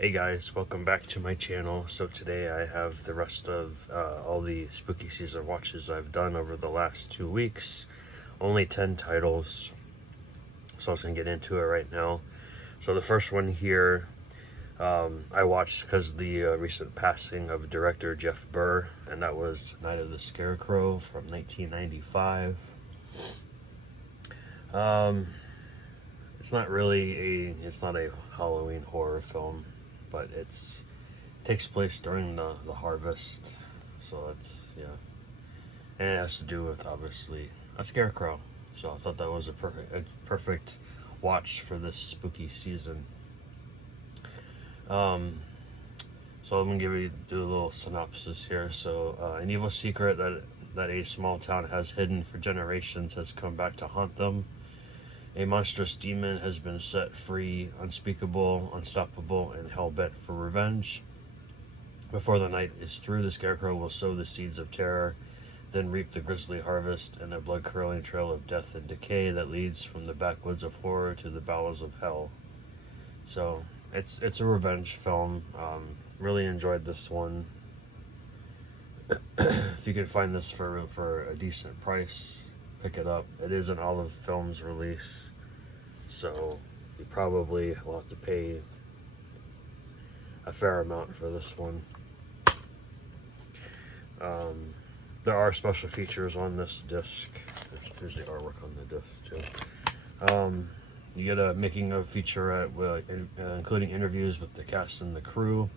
Hey guys, welcome back to my channel. So today I have the rest of all the spooky season watches I've done over the last 2 weeks. Only 10 titles, so I was going to get into it right now. So the first one here, I watched because of the recent passing of director Jeff Burr, and that was Night of the Scarecrow from 1995. It's not a Halloween horror film, but it takes place during the harvest, so yeah, and it has to do with obviously a scarecrow. So I thought that was a perfect watch for this spooky season. So I'm gonna do a little synopsis here. So an evil secret that a small town has hidden for generations has come back to haunt them. A monstrous demon has been set free, unspeakable, unstoppable, and hell-bent for revenge. Before the night is through, the Scarecrow will sow the seeds of terror, then reap the grisly harvest and a blood-curdling trail of death and decay that leads from the backwoods of horror to the bowels of hell. So, it's a revenge film. Really enjoyed this one. If you can find this for a decent price, pick it up. It is an Olive Films release, so you probably will have to pay a fair amount for this one. There are special features on this disc. There's usually artwork on the disc too. You get a making of featurette including interviews with the cast and the crew,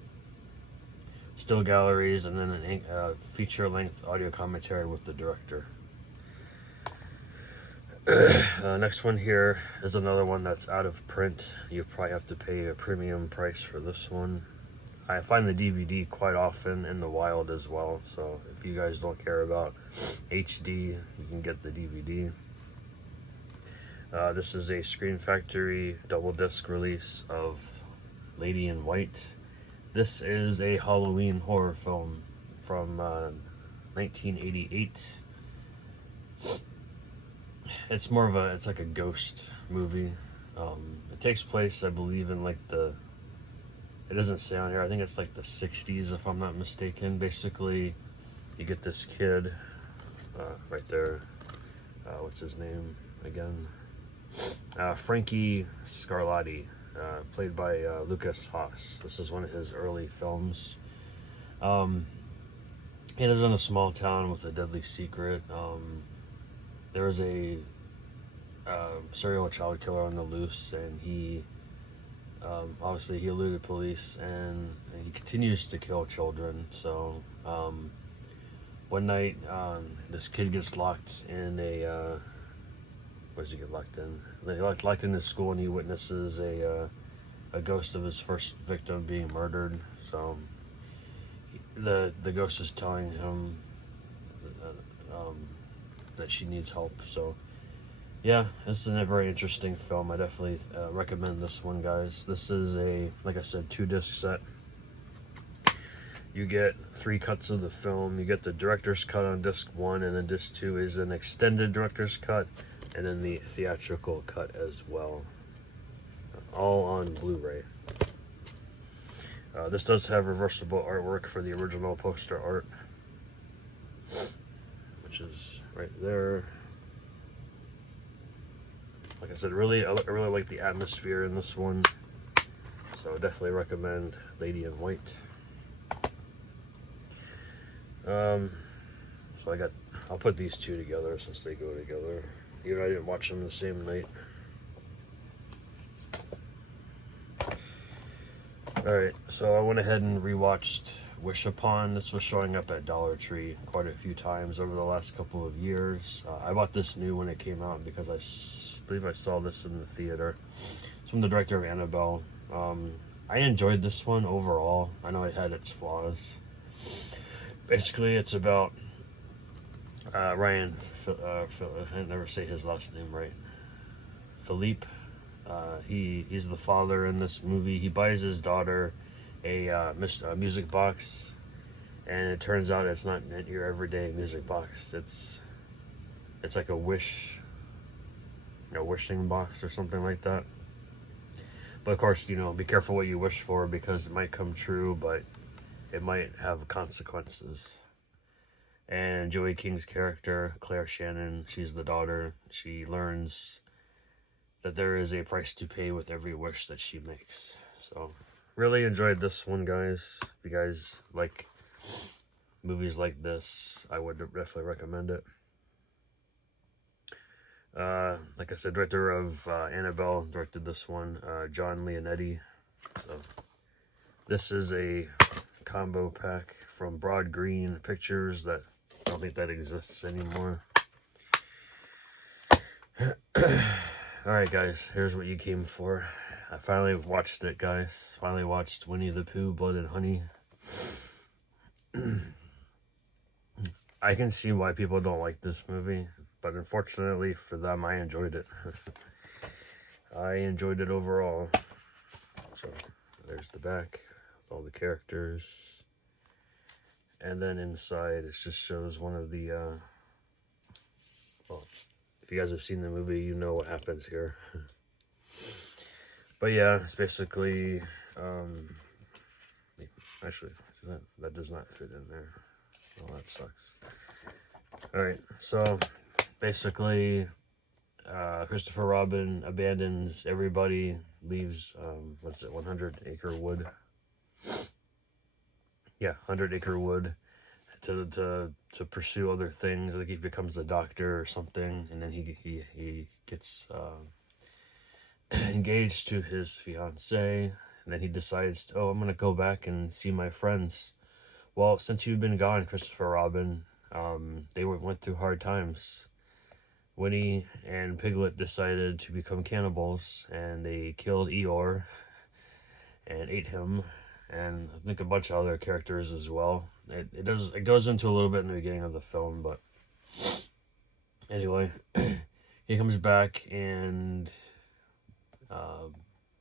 still galleries, and then a feature-length audio commentary with the director. Next one here is another one that's out of print. You probably have to pay a premium price for this one. I find the DVD quite often in the wild as well, so if you guys don't care about HD, you can get the DVD. This is a Scream Factory double disc release of Lady in White. This is a Halloween horror film from 1988. It's like a ghost movie. It takes place, I believe, in it doesn't say on here, I think it's like the 60s if I'm not mistaken. Basically, you get this kid, right there, what's his name again? Frankie Scarlatti, played by Lucas Haas. This is one of his early films. He lives in a small town with a deadly secret. There was a serial child killer on the loose, and he obviously he eluded police, and he continues to kill children. So one night this kid gets locked in a what does he get locked in? They locked in his school, and he witnesses a ghost of his first victim being murdered. So the ghost is telling him that she needs help. So yeah, this is a very interesting film. I definitely recommend this one, guys. This is like I said, 2-disc set. You get 3 cuts of the film. You get the director's cut on disc 1, and then disc 2 is an extended director's cut, and then the theatrical cut as well. All on Blu-ray. This does have reversible artwork for the original poster art, which is right there. Like I said, I really like the atmosphere in this one, so definitely recommend Lady in White. So I'll put these two together since they go together. Even though I didn't watch them the same night. Alright, so I went ahead and rewatched Wish Upon. This was showing up at Dollar Tree quite a few times over the last couple of years. I bought this new when it came out because I believe I saw this in the theater. It's from the director of Annabelle. I enjoyed this one overall. I know it had its flaws. Basically, it's about Ryan, I can never say his last name right. Philippe. He's the father in this movie. He buys his daughter a music box, and it turns out it's not your everyday music box. It's like a wishing box or something like that. But of course, you know, be careful what you wish for because it might come true, but it might have consequences. And Joey King's character, Claire Shannon, she's the daughter. She learns that there is a price to pay with every wish that she makes. So, really enjoyed this one, guys. If you guys like movies like this, I would definitely recommend it. Like I said, director of Annabelle directed this one, John Leonetti. So, this is a combo pack from Broad Green Pictures that I don't think that exists anymore. Alright guys, here's what you came for. I finally watched it, guys. Finally watched Winnie the Pooh, Blood and Honey. I can see why people don't like this movie, but unfortunately for them, I enjoyed it. I enjoyed it overall. So, there's the back with all the characters. And then inside, it just shows one of the, well, if you guys have seen the movie, you know what happens here. But yeah, it's basically, actually, that does not fit in there. Oh, that sucks. Alright, so basically, Christopher Robin abandons everybody, leaves, 100 Acre Wood. Yeah, 100 Acre Wood to pursue other things. I think he becomes a doctor or something, and then he gets engaged to his fiancée, and then he decides, oh, I'm gonna go back and see my friends. Well, since you've been gone, Christopher Robin, they went through hard times. Winnie and Piglet decided to become cannibals, and they killed Eeyore and ate him, and I think a bunch of other characters as well. It goes into a little bit in the beginning of the film, but anyway, he comes back and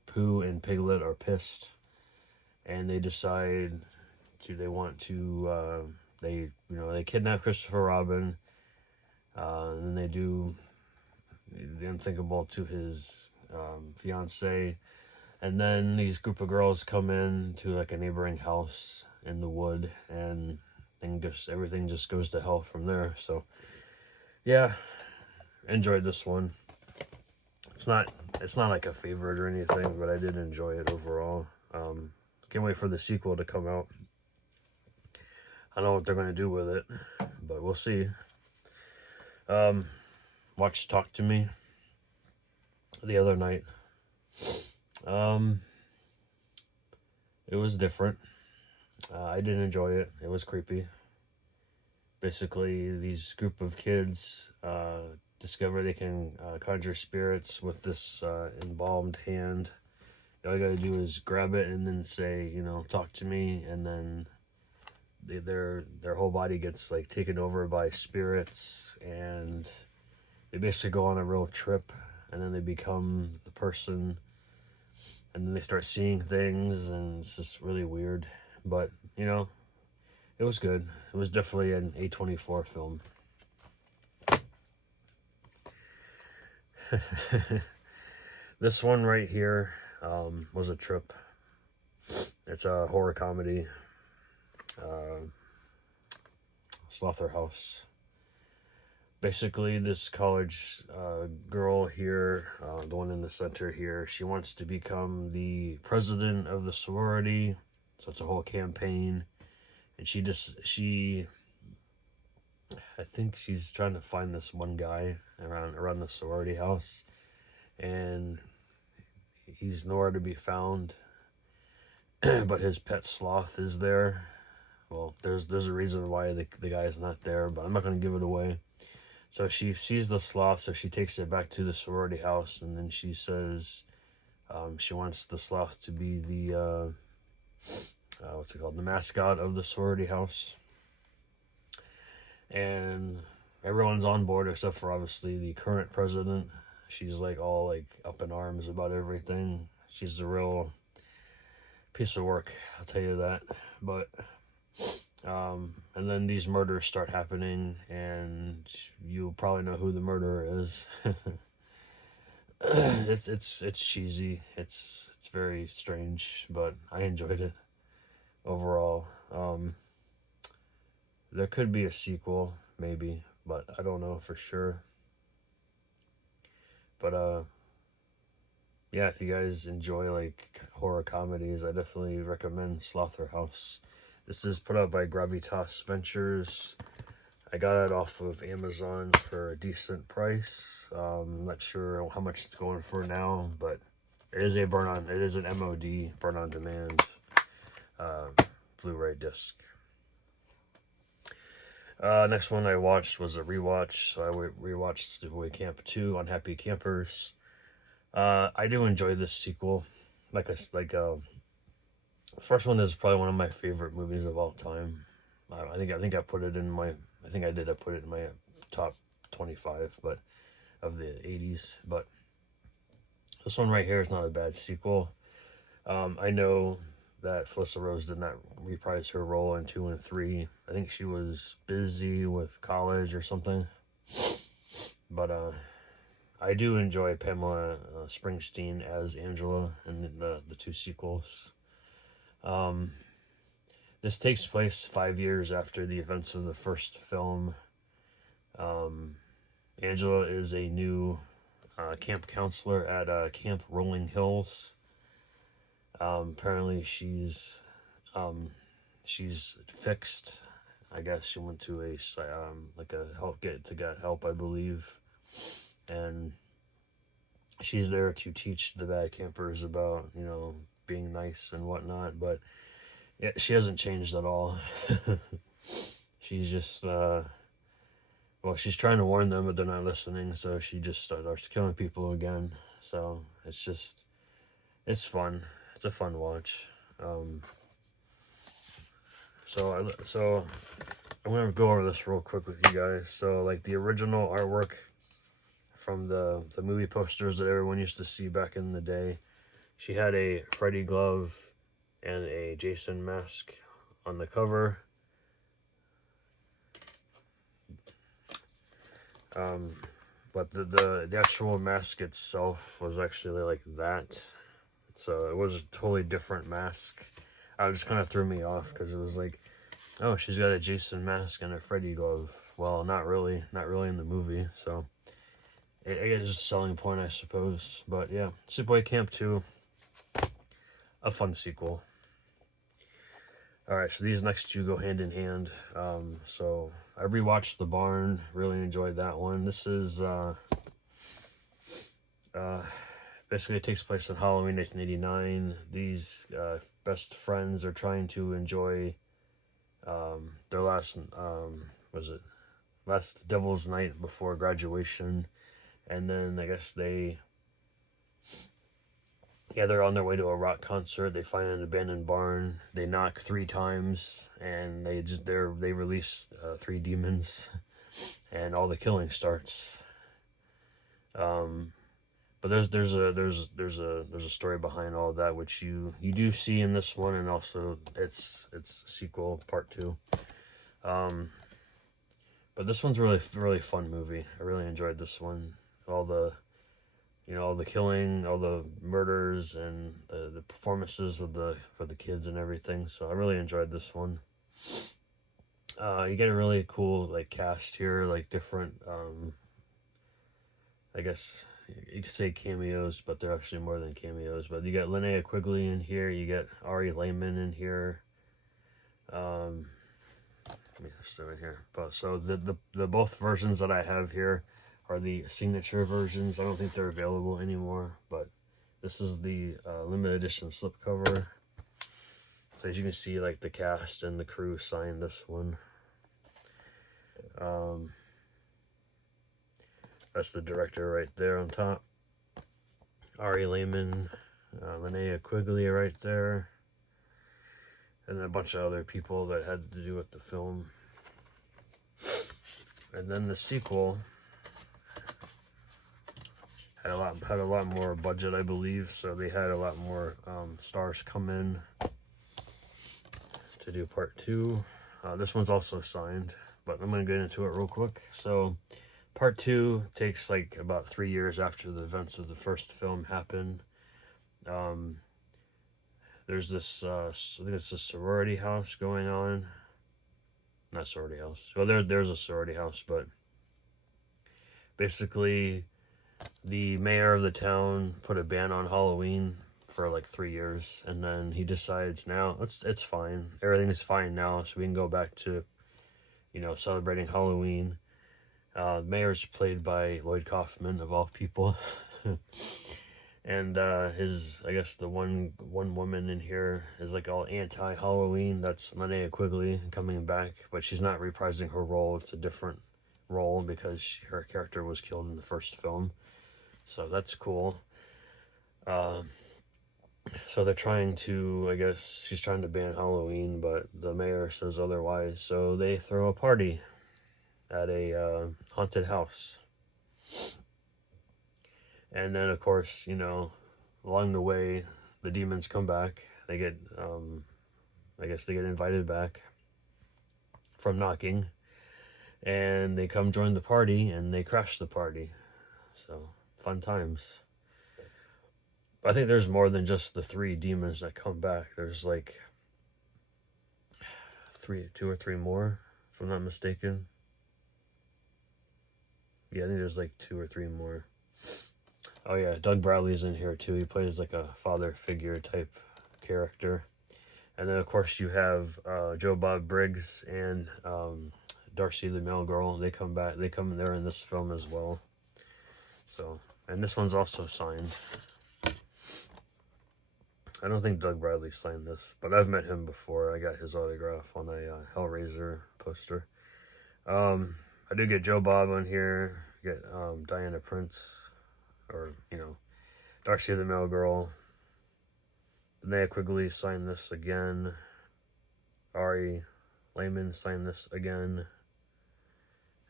Pooh and Piglet are pissed, and they decide they kidnap Christopher Robin, and then they do the unthinkable to his fiancée. And then these group of girls come in to like a neighboring house in the wood, and everything just goes to hell from there. So, yeah, enjoyed this one. It's not like a favorite or anything, but I did enjoy it overall. Can't wait for the sequel to come out. I don't know what they're going to do with it, but we'll see. Watched Talk to Me the other night. It was different. I did enjoy it. It was creepy. Basically, these group of kids discover they can conjure spirits with this embalmed hand. All you gotta do is grab it and then say, talk to me, and then their whole body gets like taken over by spirits, and they basically go on a real trip, and then they become the person, and then they start seeing things, and it's just really weird. But it was good. It was definitely an A24 film. This one right here was a trip. It's a horror comedy. Slaughterhouse. Basically, this college girl here, the one in the center here, she wants to become the president of the sorority. So it's a whole campaign. And I think she's trying to find this one guy around the sorority house. And he's nowhere to be found. But his pet sloth is there. Well, there's a reason why the guy is not there, but I'm not going to give it away. So she sees the sloth, so she takes it back to the sorority house, and then she says she wants the sloth to be the, the mascot of the sorority house. And everyone's on board except for obviously the current president. She's all up in arms about everything. She's a real piece of work, I'll tell you that. But and then these murders start happening, and you'll probably know who the murderer is. it's cheesy. It's very strange, but I enjoyed it overall. There could be a sequel, maybe, but I don't know for sure. But yeah, if you guys enjoy like horror comedies, I definitely recommend Slaughterhouse. This is put out by Gravitas Ventures. I got it off of Amazon for a decent price. I'm not sure how much it's going for now, but it is an MOD, burn on demand Blu-ray disc. Next one I watched was a rewatch. So I rewatched Sleepaway Camp 2 on Happy Campers. I do enjoy this sequel. The first one is probably one of my favorite movies of all time. I think I put it in my I think I did I put it in my top 25 but of the 80s, but this one right here is not a bad sequel. I know that Felissa Rose did not reprise her role in 2 and 3. I think she was busy with college or something. But I do enjoy Pamela Springsteen as Angela in the 2 sequels. This takes place 5 years after the events of the first film. Angela is a new camp counselor at Camp Rolling Hills. Apparently she's fixed. I guess she went to a get help, I believe, and she's there to teach the bad campers about being nice and whatnot. But yeah, she hasn't changed at all. She's just she's trying to warn them, but they're not listening. So she just starts killing people again. So it's fun. It's a fun watch. So I'm gonna go over this real quick with you guys. So like the original artwork from the movie posters that everyone used to see back in the day, she had a Freddy glove and a Jason mask on the cover. But the actual mask itself was actually like that. So it was a totally different mask. I just kind of threw me off because it was like, oh, she's got a Jason mask and a Freddy glove. Well, not really in the movie. So it is a selling point, I suppose. But yeah, Sleepaway Camp 2, a fun sequel. Alright, so these next two go hand in hand. So I rewatched The Barn, really enjoyed that one. This is basically it takes place on Halloween 1989. These best friends are trying to enjoy their last Devil's Night before graduation, and then I guess they're on their way to a rock concert. They find an abandoned barn. They knock 3 times, and they release 3 demons, and all the killing starts. But there's a story behind all of that, which you do see in this one, and also its sequel part 2. But this one's really fun movie. I really enjoyed this one. All the killing, all the murders, and the performances for the kids and everything. So I really enjoyed this one. You get a really cool cast here, different I guess you could say cameos, but they're actually more than cameos. But you got Linnea Quigley in here, you get Ari Lehman in here. Let me just do it here. But so the both versions that I have here are the signature versions. I don't think they're available anymore, but this is the limited edition slipcover. So as you can see, the cast and the crew signed this one. That's the director right there on top. Ari Lehman, Linnea Quigley right there, and a bunch of other people that had to do with the film. And then the sequel had a lot more budget, I believe, so they had a lot more stars come in to do part 2. This one's also signed, but I'm gonna get into it real quick. So Part 2 takes like about 3 years after the events of the first film happen. Um, there's this, I think it's a sorority house going on. Not sorority house. Well, there's a sorority house, but basically the mayor of the town put a ban on Halloween for like 3 years, and then he decides now it's fine. Everything is fine now, so we can go back to, celebrating Halloween. Mayor's played by Lloyd Kaufman of all people, and I guess the one woman in here is like all anti-Halloween. That's Linnea Quigley coming back, but she's not reprising her role. It's a different role because her character was killed in the first film. So that's cool. So they're trying to, I guess, she's trying to ban Halloween, but the mayor says otherwise. So they throw a party at a haunted house. And then, of course, along the way, the demons come back. They get, I guess they get invited back from knocking. And they come join the party, and they crash the party. So, fun times. I think there's more than just the 3 demons that come back. There's like 2 or 3 more, if I'm not mistaken. Yeah, I think there's like 2 or 3 more. Oh yeah, Doug Bradley's in here too. He plays like a father figure type character. And then of course you have Joe Bob Briggs and Darcy the Mail Girl. They come back. They're in this film as well. So, and this one's also signed. I don't think Doug Bradley signed this, but I've met him before. I got his autograph on a Hellraiser poster. I do get Joe Bob on here. Get Diana Prince, or Darcy the Mail Girl. Linnea Quigley signed this again. Ari Lehman signed this again,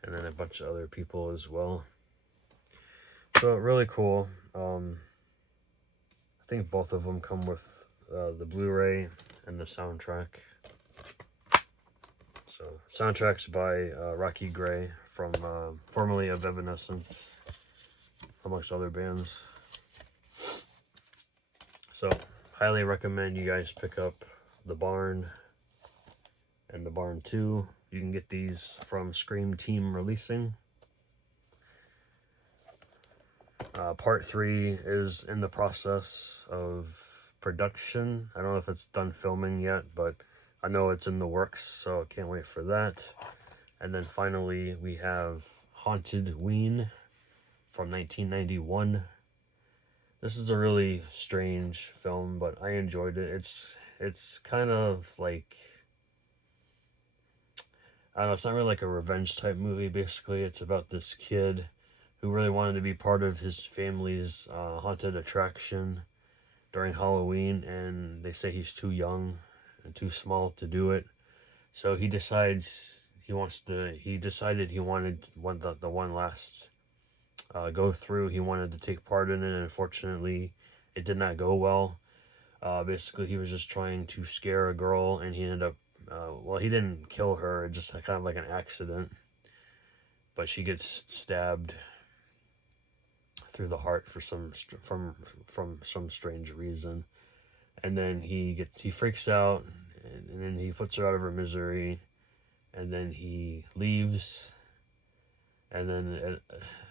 and then a bunch of other people as well. So really cool. I think both of them come with the Blu-ray and the soundtrack. So, soundtrack's by Rocky Gray from formerly of Evanescence, amongst other bands. So, highly recommend you guys pick up The Barn and The Barn 2. You can get these from Scream Team Releasing. Part 3 is in the process of production. I don't know if it's done filming yet, but I know it's in the works, so I can't wait for that. And then finally, we have Haunted Ween from 1991. This is a really strange film, but I enjoyed it. It's kind of like, I don't know, it's not really like a revenge type movie. Basically, it's about this kid who really wanted to be part of his family's haunted attraction during Halloween, and they say he's too young and too small to do it. So he decides he decided he wanted the one last go through. He wanted to take part in it, and unfortunately, it did not go well. Basically, he was just trying to scare a girl, and he ended up, he didn't kill her, just kind of like an accident. But she gets stabbed through the heart from some strange reason, and then he freaks out, and then he puts her out of her misery, and then he leaves, and then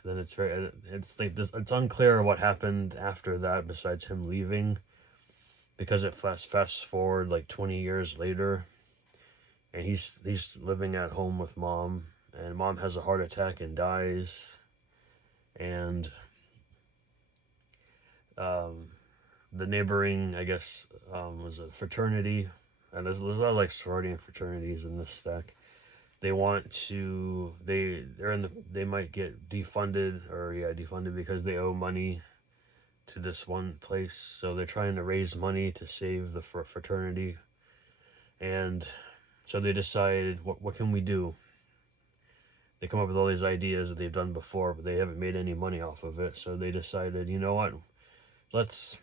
it's unclear what happened after that besides him leaving, because it fast forward like 20 years later, and he's living at home with mom, and mom has a heart attack and dies, and the neighboring, I guess, was a fraternity, and there's a lot of like sorority and fraternities in this stack. They want to, they might get defunded because they owe money to this one place, so they're trying to raise money to save the fraternity, and so they decide, what can we do? They come up with all these ideas that they've done before, but they haven't made any money off of it, so they decided, you know what, let's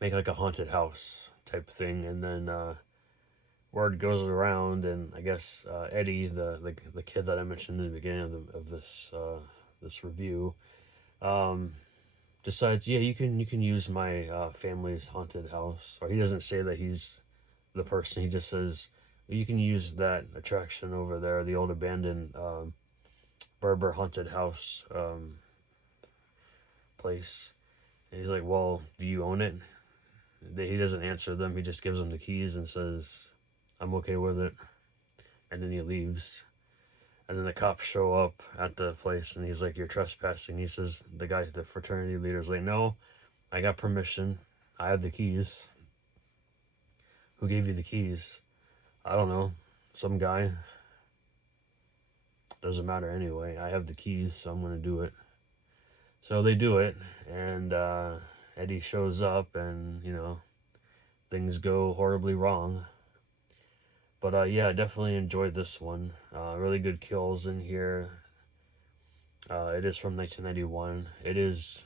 make like a haunted house type thing, and then word goes around, and I guess Eddie, the kid that I mentioned in the beginning of this this review, um, decides, yeah, you can use my family's haunted house. Or he doesn't say that he's the person. He just says, you can use that attraction over there, the old abandoned Berber haunted house place. And he's like, well, do you own it? He doesn't answer them. He just gives them the keys and says, I'm okay with it. And then he leaves. And then the cops show up at the place, and he's like, you're trespassing. He says, the fraternity leader's like, no, I got permission. I have the keys. Who gave you the keys? I don't know. Some guy. Doesn't matter anyway. I have the keys, so I'm going to do it. So they do it, and Eddie shows up, and, you know, things go horribly wrong. But yeah, I definitely enjoyed this one. Really good kills in here. It is from 1991. It is,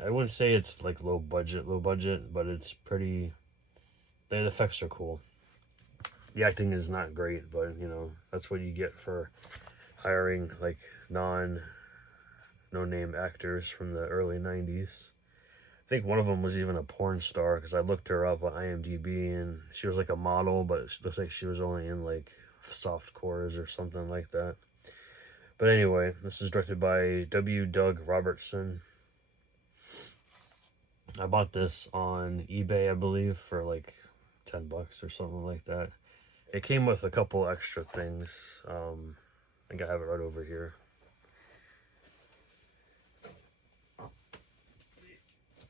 I wouldn't say it's like low budget, but it's pretty, the effects are cool. The acting is not great, but, you know, that's what you get for hiring like no-name actors from the early 90s. I think one of them was even a porn star, because I looked her up on IMDb, and she was like a model, but it looks like she was only in like soft cores or something like that. But anyway, this is directed by W. Doug Robertson. I bought this on eBay, I believe, for like $10 or something like that. It came with a couple extra things. I think I have it right over here.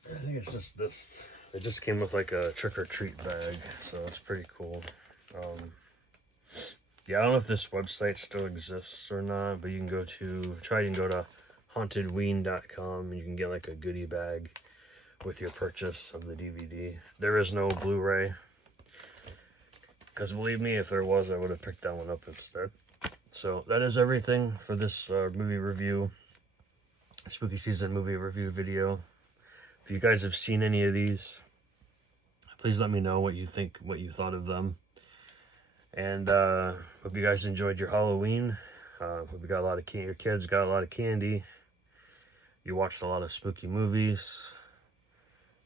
I think it's just this. It just came with like a trick-or-treat bag, so it's pretty cool. Yeah, I don't know if this website still exists or not, but you can go to hauntedween.com, and you can get like a goodie bag with your purchase of the DVD. There is no Blu-ray, because believe me, if there was, I would have picked that one up instead. So that is everything for this movie review, spooky season movie review video. If you guys have seen any of these, please let me know what you think, what you thought of them. And hope you guys enjoyed your Halloween. Hope you got a lot of your kids got a lot of candy. You watched a lot of spooky movies.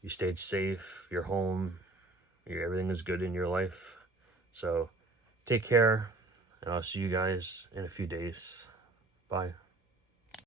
You stayed safe. You're home. Everything is good in your life. So take care, and I'll see you guys in a few days. Bye.